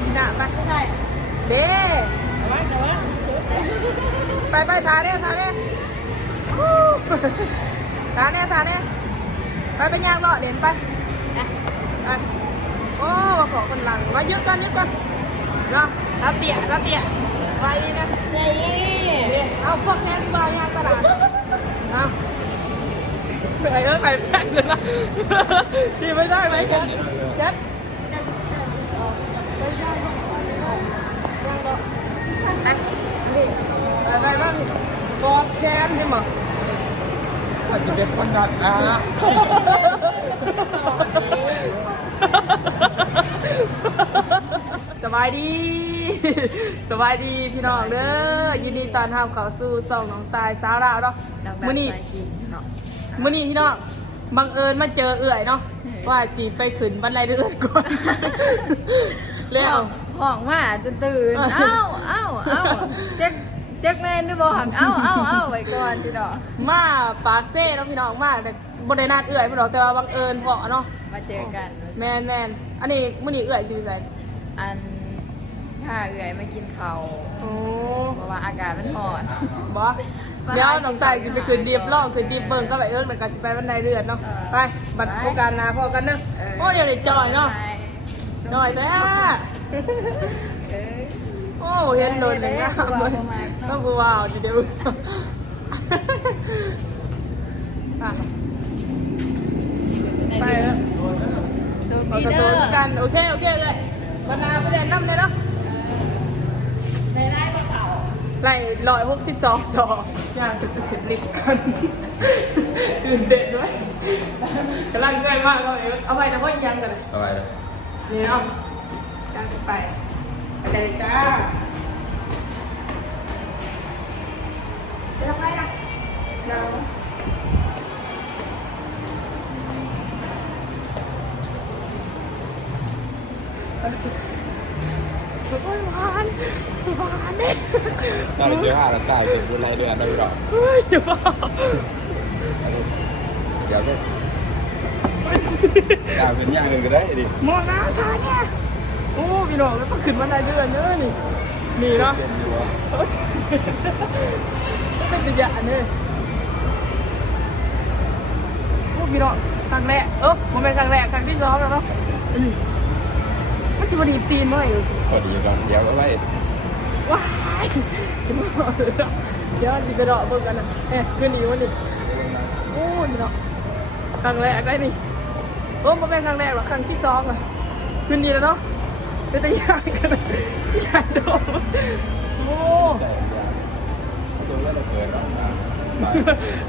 พี่หน้าไปใช่เด้แต่ว่าแต่ว่าไปไปทาเนี่ยทาเนี่ยฮู้ทาเนี่ยทาเนี่ยไปไปย่างเลาะเด่นไปไปโอ้มาขอคนหลังมายึดก่อนยึดก่อนเนาะเราเตี่ยเราเตี่ยไปดีนะใช่เด้เอาพวกแทนบายย่างตลาดเอาไปเออไปแป้งเลยนะที่ไม่ได้ไหมแคทแคท ไปย่างย่างเลาะไปอะไรบ้างกอดแขนใช่ไหมอาจจะเป็นคนดัดอะสบายดี สบายดีพี่น้องเด้อยินดีต้อนรับเข้าสู่ส่องน้องตายสาวราวเนาะมื้อนี้มื้อนี้พี่น้องบังเอิญมาเจอเอื่อยเนาะว่าสิไปขึ้นบันไดเดือนก่อน แล้วห้องมาจนตื่น เอ้าเอ้าเอ้าเจ๊กเจ๊กแมนดูบอกเอ้าเอ้าเอ้าไว้ก่อนพี่ดอกมาปากเซ่เนาะพี่น้องมาแต่บ่ได้นัดเอื่อยพี่น้องแต่ว่าบังเอิญเพาะเนาะ มาเจอกัน แมนแมนอันนี้มื้อนี้เอื่อยชื่อไสอันถ้าเอื่อยมากินเขาวโอ้เพราะว่าอากาศมันร้อนบอเดี๋ยวน้องตายสิไปคืนดีบล่องคืนดีบเบิ่งก็ไปเอิ้นเหมือนกันสิไปวันใดเดือนเนาะ ไป บัดโครงการนาพอกันเนาะโอ้ยอย่าได้จอยเนาะ จอยแท้เอ้ยโอ้เห็นโดนเลยนะต้องกูว้าวจิเดียวไปแล้วสูขอปีกระเดโดอดร์กันโอเคโอเคเลยบรรณาไปเรียนน้ำเลยเนาะได้ได้ปะเก่าไล่ร้อยหกสิบสองสองย่างจะขึ้นลิฟต์กันตื่นเต้นด้วยกำลังใจมากเลยเอาไปแต่ว่าอีกอยังกันเลยอะไร นะนี่เนาะย่างจะไปไปเลยจ้าจะทำไงนะเดี๋ยวโอ้ยหวานหวานเนี่ยน่าจะเจอห้าแล้วกายถึงบุญไรเดือนได้หรอเฮ้ยอย่าบ้าเดี๋ยว ก็กายเป็นอย่างหนึ่งก็ได้ดิหมอนาทานเนี่ยโอ้พี่น้องแล้วก็ขึ้นมาได้เดือนเนอะนี่นี่เนาะเป็นอยู่วะเป็นตัวอย่างเนี่ยโอ้พี่น้องครั้งแรกเออมันเป็นครั้งแรกครั้งที่สองแล้วเนาะอันนี้มันจะมาดีบตีนเมื่อไหร่อยู่พอดีกันเดี๋ยวก็ไล่ว้ายเดี๋ยวมาเดี๋ยวจะไปรอเพิ่มกันนะเอ๊ะขึ้นดีวันนี้โอ้พี่น้องครั้งแรกได้นี่โอ้มันเป็นครั้งแรกหรอครั้งที่สองอะขึ้นดีแล้วเนาะเป็นตัวอย่างกันยางโดมโอ้ย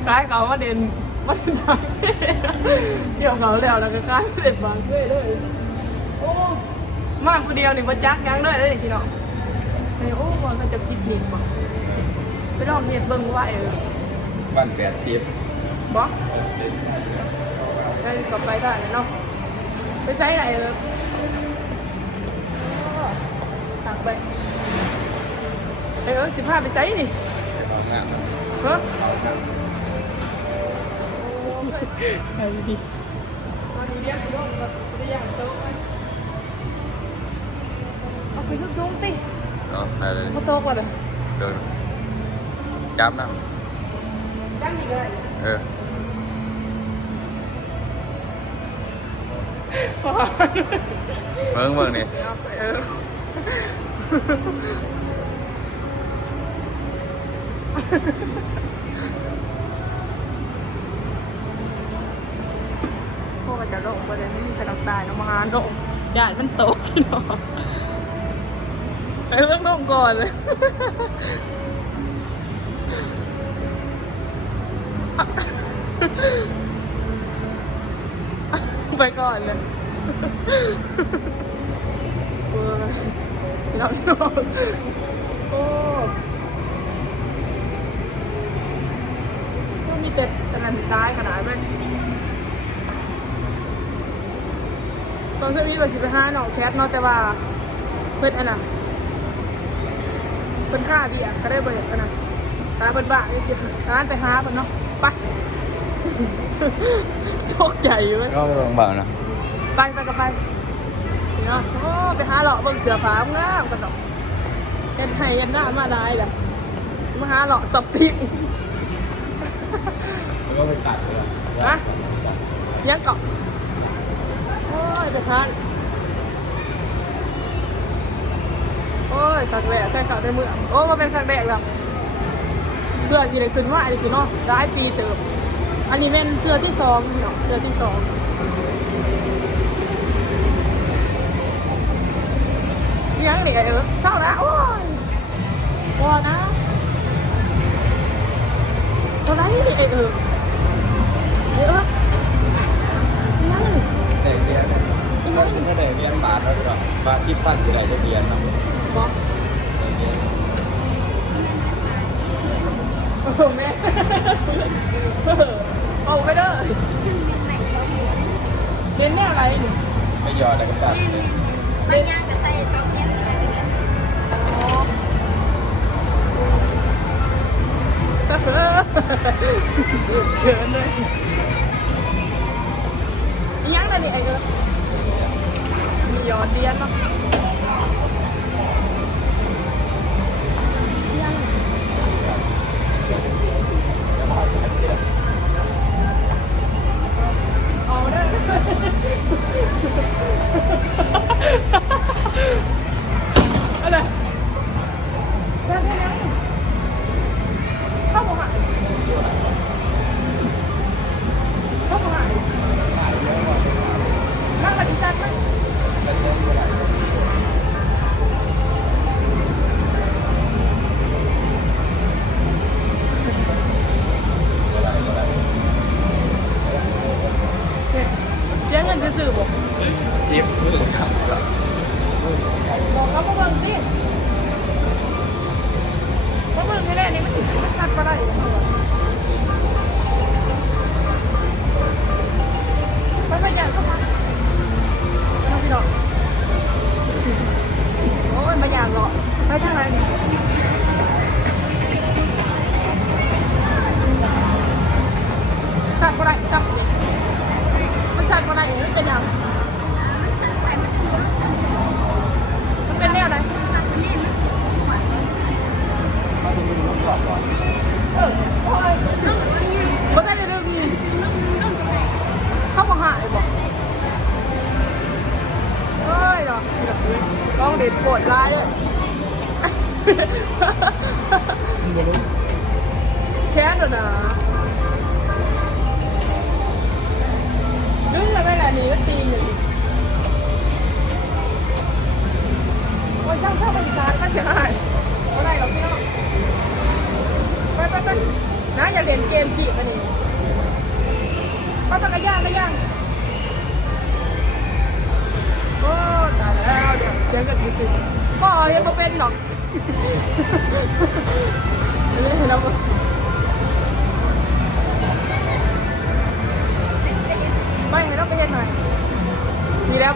คล้ายเขาว่าเด่นว่าเด่นบางเท่เกี่ยวเขาแล้วแล้วก็คล้ายเด่นบางเท่ด้วยโอ้มากผู้เดียวนี่มาจักยังด้วยเลยพี่น้องเฮ้โอ้ว่ามันจะคิดนิดบ่ไปลองเฮ็ดเบิ่งว่าเออบ้านแปดชิปบ่ ได้ก็ไปได้เนาะไปใช้ไหนเออตักไปเออสิพาไปใช้นี่ออกงานเฮ้ยไปดิมาดีเดียวพี่น้องแบบจะย่างโต๊ะไว้เอาไปชุ่มๆติเนาะไปเลยมาโต๊ะก่อนเลยเดินจับน้ย่างอีกเลยำเออ เมืองเมืองนี่เอาไปเออพวกมันจะลงไปเลยไม่มีแต่น้ำตาลน้ำมันลงหยาดมันตกพี่น้องไปเรื่องลงก่อนเลยไปก่อนเลย เออน้ำนองโอ้ก็มีแต่ตะนันตายขนาดนั้นตอนที่นี้เราสิไปห้าหนองแคทเนาะแต่ว่าเพิ่อนอันน่ะเพิ่นฆ่าเบียร์ก็ได้บริษัทนะหาเพิ่นบ้านี่สิร้านไปหาเพิ่นเนาะไปโชคใจอยู่เว้ยก็โรงพยาบาลนะ ไปไปกับไปเนาะโอ้ไปหาเลาะเบิ่งเสือฟ้างามกันดอกเห็นไห้กันหน้ามาได้แหละมาหาเลาะสอบติกมันก็ไปสั่นเลยฮะยังเกาะโอ้ยไปพันโอ้ยสักแหละใส่ขาในเมืองโอ้มาเป็นสักแดกแล้วเพื่อสิได้ขึ้นว่าอะไรสิเนาะได้ปีเติมอันนี้เป็นเกลือที่สองเนาะเกลือที่สอง ยังเหลือเออเศร้าแล้วโอ้ยพอนะตัวไหนนี่เออเออเออยังได้เรียนยังถ้าได้เรียนบาทแล้วก็บาทที่พันจะได้จะเรียนนะบอกโอ้โหแม่เอาไปเด้อเรียนแนวอะไรนี่ไม่ยอดอะไรก็สั่นเลยไม่ย่างก็ใส่ซอส เชิญเลยยังไงนี่ไนซื่อๆบอกจิ๊บมือสั่นแล้วบอกเขามาเบิ่งสิมาเบิ่งให้แน่นี่มันมันชัดปะได้ไปไปอย่างเข้ามาน้องพี่น้องโอ้ยมาอย่างหรอไปทางไหนนี่ชัดปะได้ชัดมันชัด ป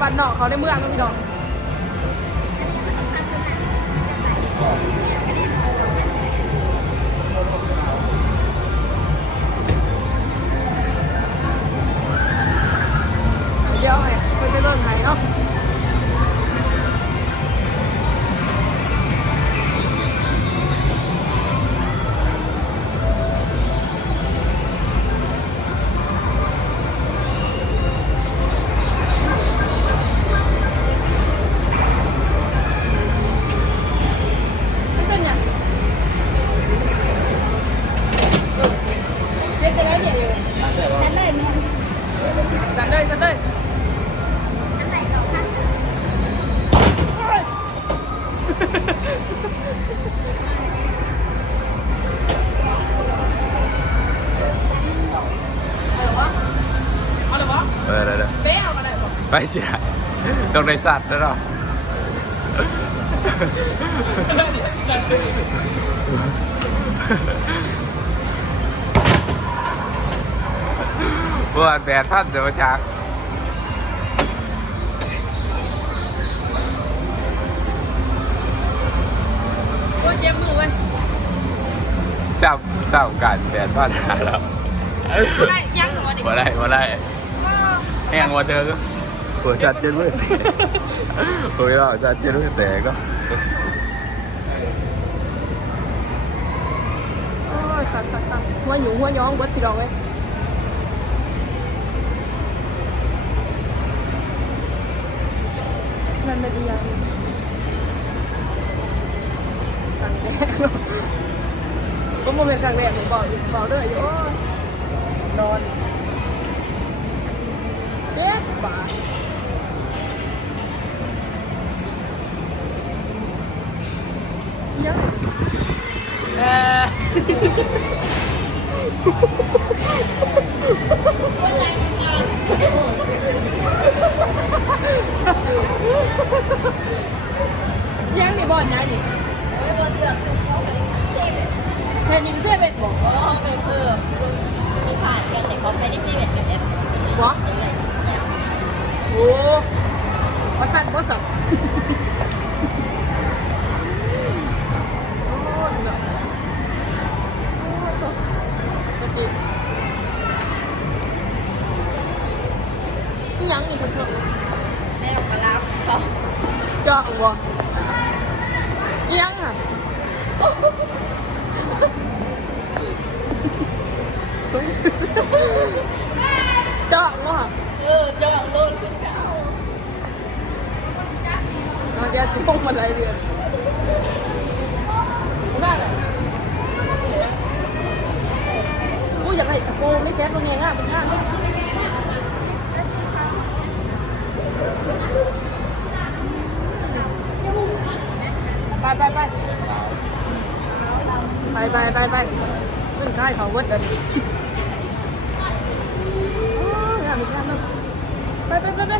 บ้านนอกเขาในเมืองพี่น้อง ไปเสียต้องได้สัตว์แล้วเนาะเมื่อวานแปดพันเดี๋ยวมาจากโอ้ยเจ็บมือเว้ยเศร้าเศร้ากันแปดพันหาแล้วได้ยังเหรอดิมาได้มาได้แห้งมาเธอ หัวสัตว์จนมือแตกโอ้ยเราสัตว์จนมือแตกก็โอ้ยสัตว์สัตว์สัตว์หัวหยูหัวย้องเบิดพี่น้องเลยมันเป็นอีหยังต่างแดกเนาะก็โมเป็นต่างแดกผมบอกบอกด้ออยู่โอ้ย เจาะวะเออเจาะรุ่นเขามันจะสิพงมาอะไรเดือนได้เลยกูอยากให้ตะโกนไม่แค่ตรงนี้ง่ายเป็นง่ายไปไปไปไปไปไปไป ขึ้นค่ายเขาวัดเดินโอ้ยงามอีกแล้วเนอะไปไปไปไป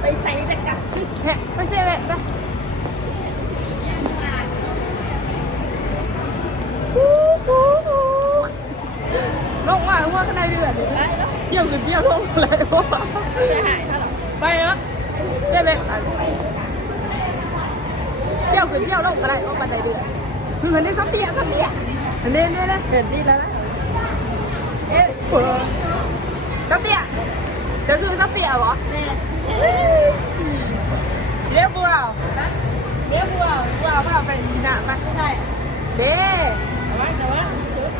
ไปใส่ตะกับแหะไปเซเว่นไปลงมาลงมาข้างในเรือดิได้แล้วเที่ยวขึ้นเที่ยวลงอะไรวะจะหายเท่าไหร่ไปเหรอเซเว่นเที่ยวขึ้นเที่ยวลงอะไรลงมาในเรือคืออันนี้สเตียสเตีย อันนี้นี่นะเห็นดีแล้วนะเอ๊ะสเตียจะซื้อสเตียเหรอเลี้ยบัวเลี้ยบัวบัวว่าไปหน้าไปใช่เด้แต่ว่าแต่ว่าชุด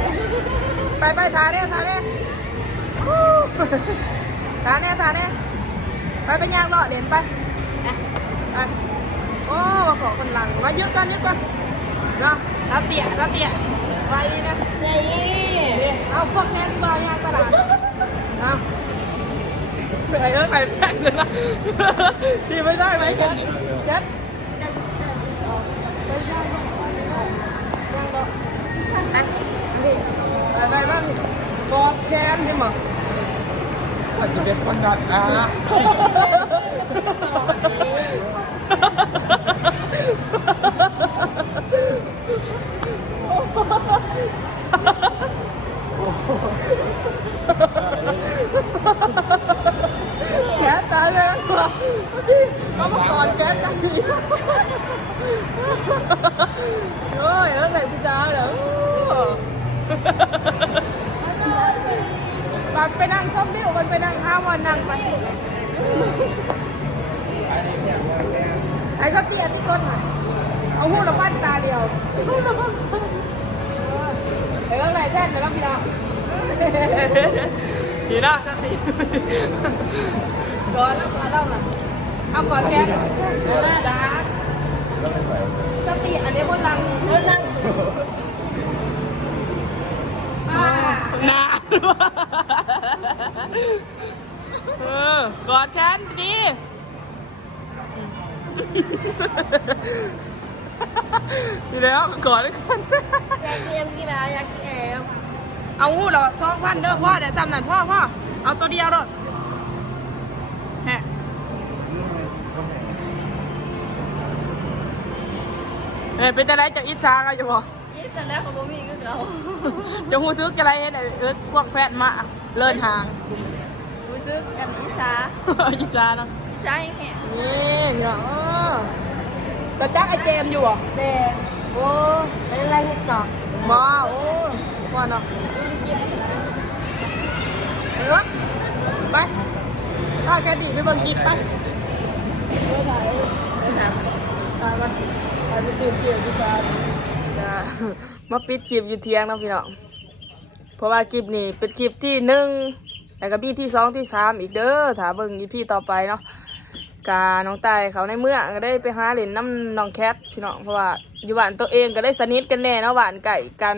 ไปไปทาเนี่ยทาเนี่ยทาเนี่ยทาเนี่ยไปไปย่างเลาะเด่นไปไปโอ้ขอคนหลังมายึดกันยึดกันเนาะรับเตี่ยรับเตี่ย ไปดีนะเฮ้ยเอาพวกแทนมาย่างตลาดเอาไปเออไปแป้งเลยนะดีไม่ได้ไหมแคทแคทไปไปบ้างกอดแขนใช่ไหมอาจจะเป็นคนดัดอะ แก๊สตาเลยก็มาก่อนแก๊สกันดีโอ้ยแล้วไหนพี่ดาวเหรอมันไปนั่งส้มดิวมันไปนั่งห้าวันนั่งไปไอ้ก็เตี้ยที่ก้นหน่อยเอาหูละปั้นตาเดียว ไอ้ก็ไหนแท่นแต่ละพี่ดาวดีนะสติก่อนแล้วก่อนแล้วนะเอาก่อนแกจ้าสติอันนี้บนลังบนลังหนาเออกอดแขนดี ดีแล้วกอดกันอยากเตรียมกี่แบบอยากกี่แอมเอาหูเราสองพันเด้อพ่อเดี๋ยวจำนั่นพ่อพ่อเอาตัวเดียวเด้อแฮะเอ้ยเป็นอะไรจากอิจฉากันอยู่บ่ยี่สิบแล้วของบ่มีก็เขาจะหูซึกอะไรเห็นไอ้เอิร์กพวกแฟนมาเลินห่างรู้สึกกันอีสาอิจฉาเนาะอีสาแห้งนี่เหรอ แต่จักไอเจมอยู่อะแดงโอ้เป็นไรที่ต่อมาโอ้ว่าเนาะเออไปไปถ้าแค่ดีไปบิ่งคลิปปะเมื่อไหร่นะครับตายมันตายไปตื่นเกี่ยวดีกว่าจะมาปิดคลิปอยู่เที่ยงนะพี่น้องเพราะว่าคลิปนี้เป็นคลิปที่หนึ่งแล้วก็มีที่สองที่สามอีกเด้อถ้าเบิ่งอยู่ที่ต่อไปเนาะ กาน้องตายเขาในเมื่อก็ได้ไปหาเล่นน้ำน้องแคทพี่น้องเพราะว่าอยู่บ้านตัวเองก็ได้สนิทกันแน่เนาะบ้านไก่กัน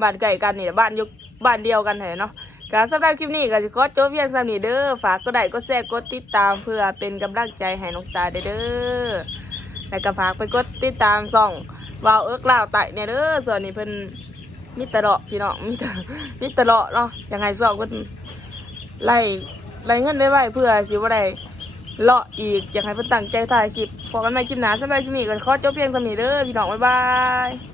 บ้านไก่กันนี่แหละบ้านยุบ้านเดียวกันเหรอเนาะก็สำหรับคลิปนี้ก็จะขอจบเพียงสำนี้เด้อฝากก็ได้ก็แชร์กดติดตามเพื่อเป็นกำลังใจให้น้องตาเด้อเด้อแล้วก็ฝากไปกดติดตามส่องวาวเอิร์กล่าวไตเนี่ยเด้อส่วนนี้เพิ่นมิตรเลาะพี่น้องมิตรมิตรเลาะเนาะยังไงส่องเพิ่นไล่ไล่เงินไว้ไว้เพื่อสิว่าได้ เลาะอีก อยากให้เพิ่นตั้งใจถ่ายคลิปพอกันใหม่คลิปหนาสำหรับคลิปนี้ก็ขอจบเพียงสำนี้เด้อพี่น้องบ๊ายบาย